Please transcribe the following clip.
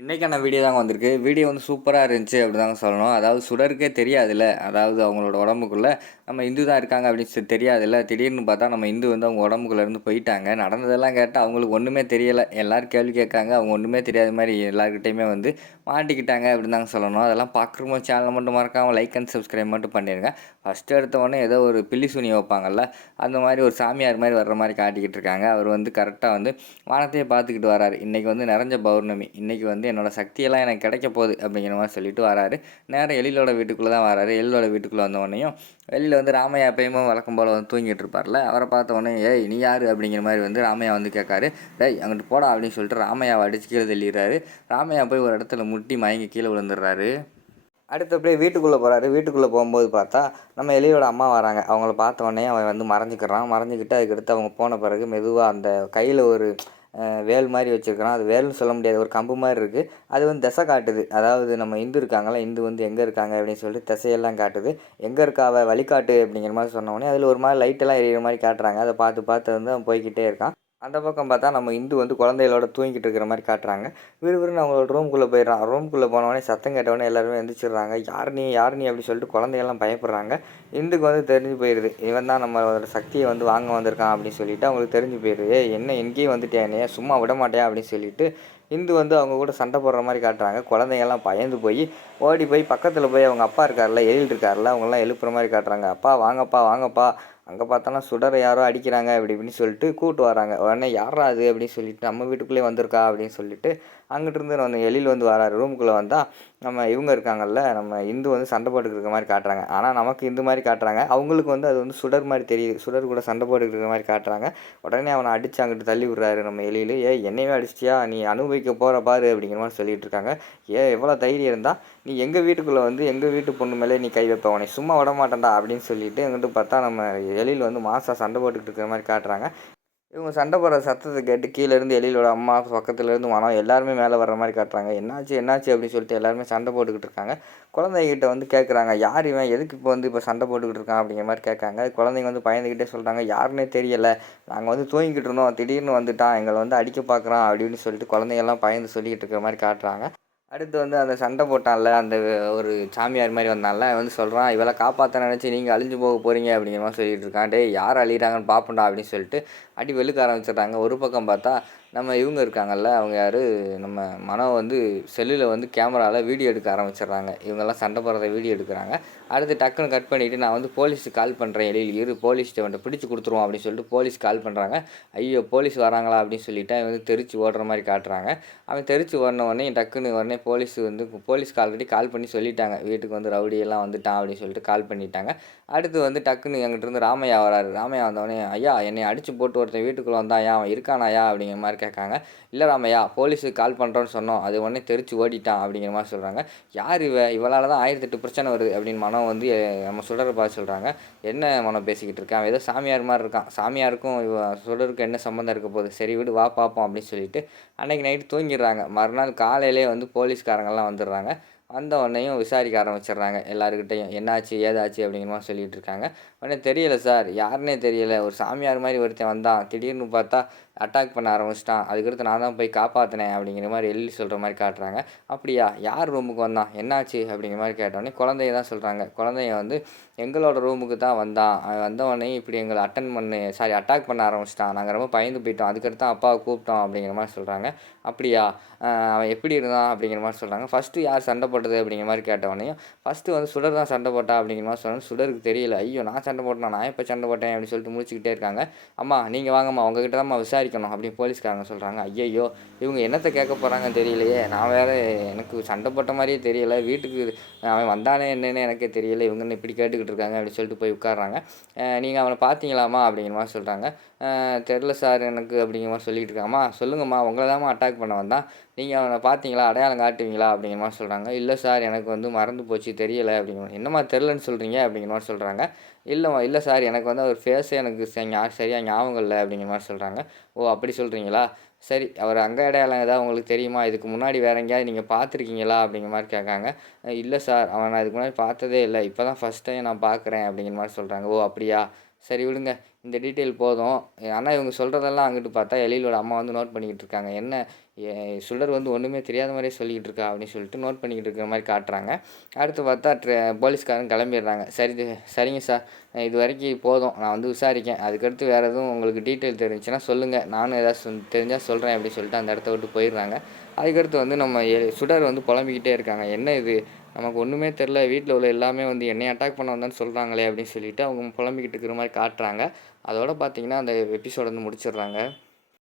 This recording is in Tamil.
இன்றைக்கான வீடியோ தாங்க வந்திருக்கு. வீடியோ வந்து சூப்பராக இருந்துச்சு அப்படி தாங்க சொல்லணும். அதாவது சுடருக்கே தெரியாதுல்ல. அதாவது அவங்களோட உடம்புக்குள்ளே நம்ம இந்து தான் இருக்காங்க அப்படின்னு தெரியாதுல்ல. திடீர்னு பார்த்தா நம்ம இந்து வந்து அவங்க உடம்புக்குள்ளேருந்து போயிட்டாங்க. நடந்ததெல்லாம் கேட்டால் அவங்களுக்கு ஒன்றுமே தெரியலை. எல்லோரும் கேள்வி கேட்காங்க. அவங்க ஒன்றுமே தெரியாத மாதிரி எல்லாருக்கிட்டையுமே வந்து மாட்டிக்கிட்டாங்க அப்படின்னு தாங்க சொல்லணும். அதெல்லாம் பார்க்குறோம் சேனலை மட்டும் மறக்காமல் லைக் அண்ட் சப்ஸ்கிரைப் மட்டும் பண்ணிடுங்க ஃபஸ்ட்டு எடுத்தவொடனே ஏதோ ஒரு பில்லி சுனி வைப்பாங்கல்ல அந்த மாதிரி ஒரு சாமியார் மாதிரி வர்ற மாதிரி காட்டிக்கிட்டு இருக்காங்க. அவர் வந்து கரெக்டாக வந்து வானத்தையே பார்த்துக்கிட்டு வராரு. இன்றைக்கி வந்து நிறைஞ்ச பௌர்ணமி. இன்றைக்கி வந்து என்னோடய சக்தியெல்லாம் எனக்கு கிடைக்க போகுது அப்படிங்கிற மாதிரி சொல்லிட்டு வராரு. நேரம் எழிலோட வீட்டுக்குள்ளே தான் வராரு. எழிலோட வீட்டுக்குள்ளே வந்தவொடனையும் வெளியில் வந்து ராமையா எப்பயுமே வழக்கம் போல் வந்து தூங்கிட்டு இருப்பார்ல. அவரை பார்த்த உடனே ஏய் நீ யார்? அப்படிங்கிற மாதிரி வந்து ராமையா வந்து கேட்காரு. டேய் அங்கிட்டு போடா அப்படின்னு சொல்லிட்டு ராமையாவை அடிச்சு கீழே தள்ளிடுறாரு. ராமையா போய் ஒரு இடத்துல முட்டி மயங்கி கீழே விழுந்துடுறாரு. அடுத்து அப்படியே வீட்டுக்குள்ளே போகிறாரு வீட்டுக்குள்ளே போகும்போது பார்த்தா நம்ம எலியோட அம்மா வராங்க. அவங்கள பார்த்த உடனே அவன் வந்து மறைஞ்சிக்கிறான். மறைஞ்சிக்கிட்டு அதுக்கடுத்து அவங்க போன பிறகு மெதுவாக அந்த கையில் ஒரு வேல் மாதிரி வச்சுருக்கிறான். அது வேல்னு சொல்ல முடியாது. ஒரு கம்பு மாதிரி இருக்குது அது வந்து திசை காட்டுது. அதாவது நம்ம இந்து இருக்காங்களா இந்து வந்து எங்கே இருக்காங்க அப்படின்னு சொல்லிட்டு திசையெல்லாம் காட்டுது. எங்கே இருக்காவ வழிகாட்டு அப்படிங்கிற மாதிரி சொன்ன உடனே அதில் ஒரு மாதிரி லைட்டெல்லாம் எரியிற மாதிரி காட்டுறாங்க. அதை பார்த்து பார்த்து வந்து அவன் போய்கிட்டே இருக்கான். அந்த பக்கம் பார்த்தா நம்ம இந்து வந்து குழந்தைகளோட தூங்கிட்டு இருக்கிற மாதிரி காட்டுறாங்க. விறுவிறுன்னு அவங்களோட ரூம்குள்ளே போயிடுறான் ரூம்குள்ளே போனவொடனே சத்தம் கேட்டவொடனே எல்லாருமே எந்திரிச்சிடுறாங்க. யார் நீ? யார் நீ? அப்படி சொல்லிட்டு குழந்தையெல்லாம் பயப்படுறாங்க. இந்துக்கு வந்து தெரிஞ்சு போயிடுது. இவன் தான் நம்மளோட சக்தியை வந்து வாங்க வந்திருக்கான் அப்படின்னு சொல்லிட்டு அவங்களுக்கு தெரிஞ்சு போயிடுது. என்ன எங்கேயும் வந்துட்டேனே சும்மா விட மாட்டேன் அப்படின்னு சொல்லிட்டு இந்து வந்து அவங்க கூட சண்டை போடுற மாதிரி காட்டுறாங்க. குழந்தைங்கெல்லாம் பயந்து போய் ஓடி போய் பக்கத்தில் போய் அவங்க அப்பா இருக்கார்ல எழில் இருக்கார்ல அவங்கெல்லாம் எழுப்புற மாதிரி காட்டுறாங்க. அப்பா வாங்கப்பா வாங்கப்பா. அங்கே பார்த்தோன்னா சுடரை யாரோ அடிக்கிறாங்க அப்படி இப்படின்னு சொல்லிட்டு கூப்பிட்டு வராங்க. உடனே யாரா அது அப்படின்னு சொல்லிட்டு நம்ம வீட்டுக்குள்ளே வந்திருக்கா அப்படின்னு சொல்லிட்டு அங்கிட்டிருந்து வந்து எழில் வந்து வராரு. ரூமுக்குள்ளே வந்தால் நம்ம இவங்க இருக்காங்கல்ல நம்ம இந்து வந்து சண்டை போட்டுக்கிட்டு மாதிரி காட்டுறாங்க. ஆனால் நமக்கு இந்து மாதிரி காட்டுறாங்க. அவங்களுக்கு வந்து அது வந்து சுடர் மாதிரி தெரியுது. சுடர் கூட சண்டை போட்டுக்கிட்டு மாதிரி காட்டுறாங்க. உடனே அவனை அடித்து அங்கிட்டு தள்ளி விடுறாரு நம்ம எலியில். ஏ என்னையுமே அடிச்சிட்டியா? நீ அனுபவிக்க போகிற பாரு அப்படிங்கிற மாதிரி சொல்லிட்டு இருக்காங்க. ஏ எவ்வளோ தைரியம் இருந்தால் நீ எங்கள் வீட்டுக்குள்ளே வந்து எங்கள் வீட்டு பொண்ணு மேலே நீ கை வைப்ப. உன்னை சும்மா விட மாட்டேன்டா அப்படின்னு சொல்லிட்டு எங்கிட்ட பார்த்தா நம்ம எழில் வந்து மாதம் சண்டை போட்டுக்கிட்டு இருக்கிற மாதிரி காட்டுறாங்க. இவங்க சண்டை போடுற சத்தத்தை கேட்டு கீழே இருந்து எழிலோட அம்மா பக்கத்துலேருந்து மனம் எல்லாருமே மேலே வர்ற மாதிரி காட்டுறாங்க. என்னாச்சு என்னாச்சு? அப்படின்னு சொல்லிட்டு எல்லாருமே சண்டை போட்டுக்கிட்டு இருக்காங்க. குழந்தைகிட்ட வந்து கேட்குறாங்க யார் இவன்? எதுக்கு இப்போ வந்து இப்போ சண்டை போட்டுக்கிட்டு இருக்கான்? அப்படிங்கிற மாதிரி கேட்காங்க குழந்தைங்க வந்து பயந்துக்கிட்டே சொல்கிறாங்க யாருன்னே தெரியலை. நாங்கள் வந்து தூங்கிக்கிட்டு இருந்தோம். திடீர்னு வந்துட்டான். எங்களை வந்து அடிக்க பார்க்குறான். அப்படின்னு சொல்லிட்டு குழந்தைங்கெல்லாம் பயந்து சொல்லிக்கிட்டு இருக்கிற மாதிரி காட்டுறாங்க. அடுத்து வந்து அந்த சண்டை போட்டான்ல அந்த ஒரு சாமியார் மாதிரி வந்தான்ல அவன் வந்து சொல்கிறான் இவளை காப்பாற்ற நினச்சி நீங்கள் அழிஞ்சு போக போகிறீங்க அப்படிங்கிற மாதிரி சொல்லிட்டு இருக்கான். டே யார் அழிகிறாங்கன்னு பார்ப்போம்டா. அப்படின்னு சொல்லிட்டு அடி வெளுக்க ஆரம்பிச்சிடுறாங்க. ஒரு பக்கம் பார்த்தா நம்ம இவங்க இருக்காங்கல்ல அவங்க யார்? நம்ம மனோ வந்து செல்லில் வந்து கேமராவில் வீடியோ எடுக்க ஆரம்பிச்சிடுறாங்க. இவங்கெல்லாம் சண்டை போடுறத வீடியோ எடுக்கிறாங்க. அடுத்து டக்குன்னு கட் பண்ணிவிட்டு நான் வந்து போலீஸுக்கு கால் பண்ணுறேன் இடையில் இரு போலீஸ் அவன்கிட்ட பிடிச்சி கொடுத்துருவோம் அப்படின்னு சொல்லிட்டு போலீஸ் கால் பண்ணுறாங்க ஐயோ போலீஸ் வராங்களா அப்படின்னு சொல்லிட்டு அவன் வந்து தெரிச்சு ஓடுற மாதிரி காட்டுறாங்க. அவன் தெரிச்சு ஓடின உடனே டக்குன்னு உடனே போலீஸ் வந்து போலீஸ்க்கு ஆல்ரெடி கால் பண்ணி சொல்லிட்டாங்க. வீட்டுக்கு வந்து ரவுடியெல்லாம் வந்துட்டான் அப்படின்னு சொல்லிட்டு கால் பண்ணிட்டாங்க. அடுத்து வந்து டக்குன்னு எங்கிட்ட இருந்து ராமையா வராரு. ராமையா வந்தவொடனே ஐயா என்னை அடித்து போட்டு ஒருத்தன் வீட்டுக்குள்ளே வந்தாயா? அவன் இருக்கானாயா? அப்படிங்கிற மாதிரி கேட்காங்க. இல்லை ராமையா போலீஸுக்கு கால் பண்ணுறோன்னு சொன்னோம். அது உடனே தெரிச்சு ஓடிட்டான். அப்படிங்கிற மாதிரி சொல்கிறாங்க யார் இவ? இவளால் தான் ஆயிரத்தெட்டு பிரச்சனை வருது. அப்படின்னு மனம் வந்து நம்ம சுடரை பார்த்து சொல்கிறாங்க என்ன மனம் பேசிக்கிட்டு இருக்கான் ஏதோ சாமியார் மாதிரி இருக்கான். சாமியாருக்கும் இவ சுடருக்கும் என்ன சம்மந்தம் இருக்க போகுது? சரி விடு வா பார்ப்போம் அப்படின்னு சொல்லிட்டு அன்னைக்கு நைட்டு தூங்கிடுறாங்க. மறுநாள் காலையிலே வந்து போலீஸ்காரங்கெல்லாம் வந்துடுறாங்க. வந்த உடனேயும் விசாரிக்க ஆரம்பிச்சிடுறாங்க. எல்லாருக்கிட்டையும் என்னாச்சு ஏதாச்சு அப்படிங்கிற மாதிரி இருக்காங்க. உடனே தெரியலை சார். யாருன்னே தெரியலை. ஒரு சாமியார் மாதிரி ஒருத்தன் வந்தான். திடீர்னு பார்த்தா அட்டாக் பண்ண ஆரம்பிச்சிட்டான். அதுக்கடுத்து நான் தான் போய் காப்பாற்றினேன் அப்படிங்கிற மாதிரி எழுதி சொல்கிற மாதிரி காட்டுறாங்க. அப்படியா யார் ரூமுக்கு வந்தான்? என்னாச்சு? அப்படிங்கிற மாதிரி கேட்டோடனே குழந்தைய தான் சொல்கிறாங்க குழந்தைய வந்து எங்களோட ரூமுக்கு தான் வந்தான். அவன் இப்படி எங்களை அட்டன் பண்ணு சாரி அட்டாக் பண்ண ஆரம்பிச்சிட்டான். நாங்கள் ரொம்ப பயந்து போயிட்டோம். அதுக்கடுத்து தான் அப்பாவை கூப்பிட்டோம் அப்படிங்கிற மாதிரி சொல்கிறாங்க அப்படியா அவன் எப்படி இருந்தான்? அப்படிங்கிற மாதிரி சொல்கிறாங்க ஃபஸ்ட்டு யார் சண்டை போட்டது அப்படிங்கிற மாதிரி கேட்டவொடனே ஃபஸ்ட்டு வந்து சுடர் தான் சண்டை போட்டா? அப்படிங்கிற மாதிரி சொன்னேன் சுடருக்கு தெரியல. ஐயோ நான் சண்டை போட்டேன்? நான் எப்போ சண்டை போட்டேன்? அப்படின்னு சொல்லிட்டு முடிச்சுக்கிட்டே இருக்காங்க. அம்மா நீங்கள் வாங்கம்மா. உங்ககிட்ட தான்மா விசாரிக்கணும் அப்படின்னு போலீஸ்காரங்க சொல்கிறாங்க ஐயையோ இவங்க என்னத்தை கேட்க போகிறாங்கன்னு தெரியலையே. நான் வேறு எனக்கு சண்டை போட்ட மாதிரியே தெரியல. வீட்டுக்கு அவன் வந்தானே என்னன்னு எனக்கே தெரியல. இவங்க என்ன இப்படி கேட்டுக்கிட்டு இருக்காங்க அப்படின்னு சொல்லிட்டு போய் உட்காடுறாங்க நீங்கள் அவனை பார்த்தீங்களாம்மா அப்படிங்கிற மாதிரி சொல்கிறாங்க தெரில சார் எனக்கு அப்படிங்கிற மாதிரி சொல்லிக்கிட்டு இருக்காமா சொல்லுங்கம்மா உங்களை தான்மா அட்டாக் பண்ண வந்தான். நீங்கள் அவனை பார்த்தீங்களா அடையாளம் காட்டுவீங்களா? அப்படிங்கிற மாதிரி சொல்கிறாங்க இல்லை சார் எனக்கு வந்து மறந்து போச்சு தெரியலை அப்படிங்கிற மாதிரி. என்னம்மா தெரிலன்னு சொல்கிறீங்க அப்படிங்கிற மாதிரி சொல்கிறாங்க இல்லைம்மா இல்லை சார் எனக்கு வந்து அவர் ஃபேஸே எனக்கு சரியாக ஞாபகம் இல்லை அப்படிங்கிற மாதிரி சொல்கிறாங்க ஓ அப்படி சொல்கிறீங்களா சரி அவர் அங்கே அடையாளம் ஏதாவது உங்களுக்கு தெரியுமா? இதுக்கு முன்னாடி வேற எங்கேயாவது நீங்கள் பார்த்துருக்கீங்களா? அப்படிங்கிற மாதிரி கேட்காங்க. இல்லை சார் அவன் அதுக்கு இதுக்கு முன்னாடி பார்த்ததே இல்லை. இப்போ தான் ஃபஸ்ட் டைம் நான் பார்க்குறேன் அப்படிங்கிற மாதிரி சொல்கிறாங்க ஓ அப்படியா? சரி விடுங்க இந்த டீட்டெயில் போதும். ஆனால் இவங்க சொல்கிறதெல்லாம் அங்கிட்டு பார்த்தா எழிலோட அம்மா வந்து நோட் பண்ணிக்கிட்டு இருக்காங்க. என்ன ஏ, சுடர் வந்து ஒன்றுமே தெரியாத மாதிரியே சொல்லிக்கிட்டு இருக்கா அப்படின்னு சொல்லிட்டு நோட் பண்ணிக்கிட்டு இருக்கிற மாதிரி காட்டுறாங்க. அடுத்து பார்த்தா ட்ரெ போலீஸ்காரன் கிளம்பிடுறாங்க. சரி சரிங்க சார் இது வரைக்கும் போதும். நான் வந்து விசாரிக்கேன். அதுக்கடுத்து வேறு எதுவும் உங்களுக்கு டீட்டெயில் தெரிஞ்சுன்னா சொல்லுங்கள் நானும் ஏதாவது தெரிஞ்சால் சொல்கிறேன் அப்படின்னு சொல்லிட்டு அந்த இடத்த விட்டு போயிடுறாங்க. அதுக்கடுத்து வந்து நம்ம எ- சுடர் வந்து புலம்பிக்கிட்டே இருக்காங்க. என்ன இது? நமக்கு ஒன்றுமே தெரில. வீட்டில் உள்ள எல்லாமே வந்து என்னை அட்டாக் பண்ண வந்தான்னு சொல்கிறாங்களே அப்படின்னு சொல்லிட்டு அவங்க புலம்பிக்கிட்டு இருக்கிற மாதிரி காட்டுறாங்க. அதோட பார்த்தீங்கன்னா அந்த எபிசோட வந்து முடிச்சிடுறாங்க.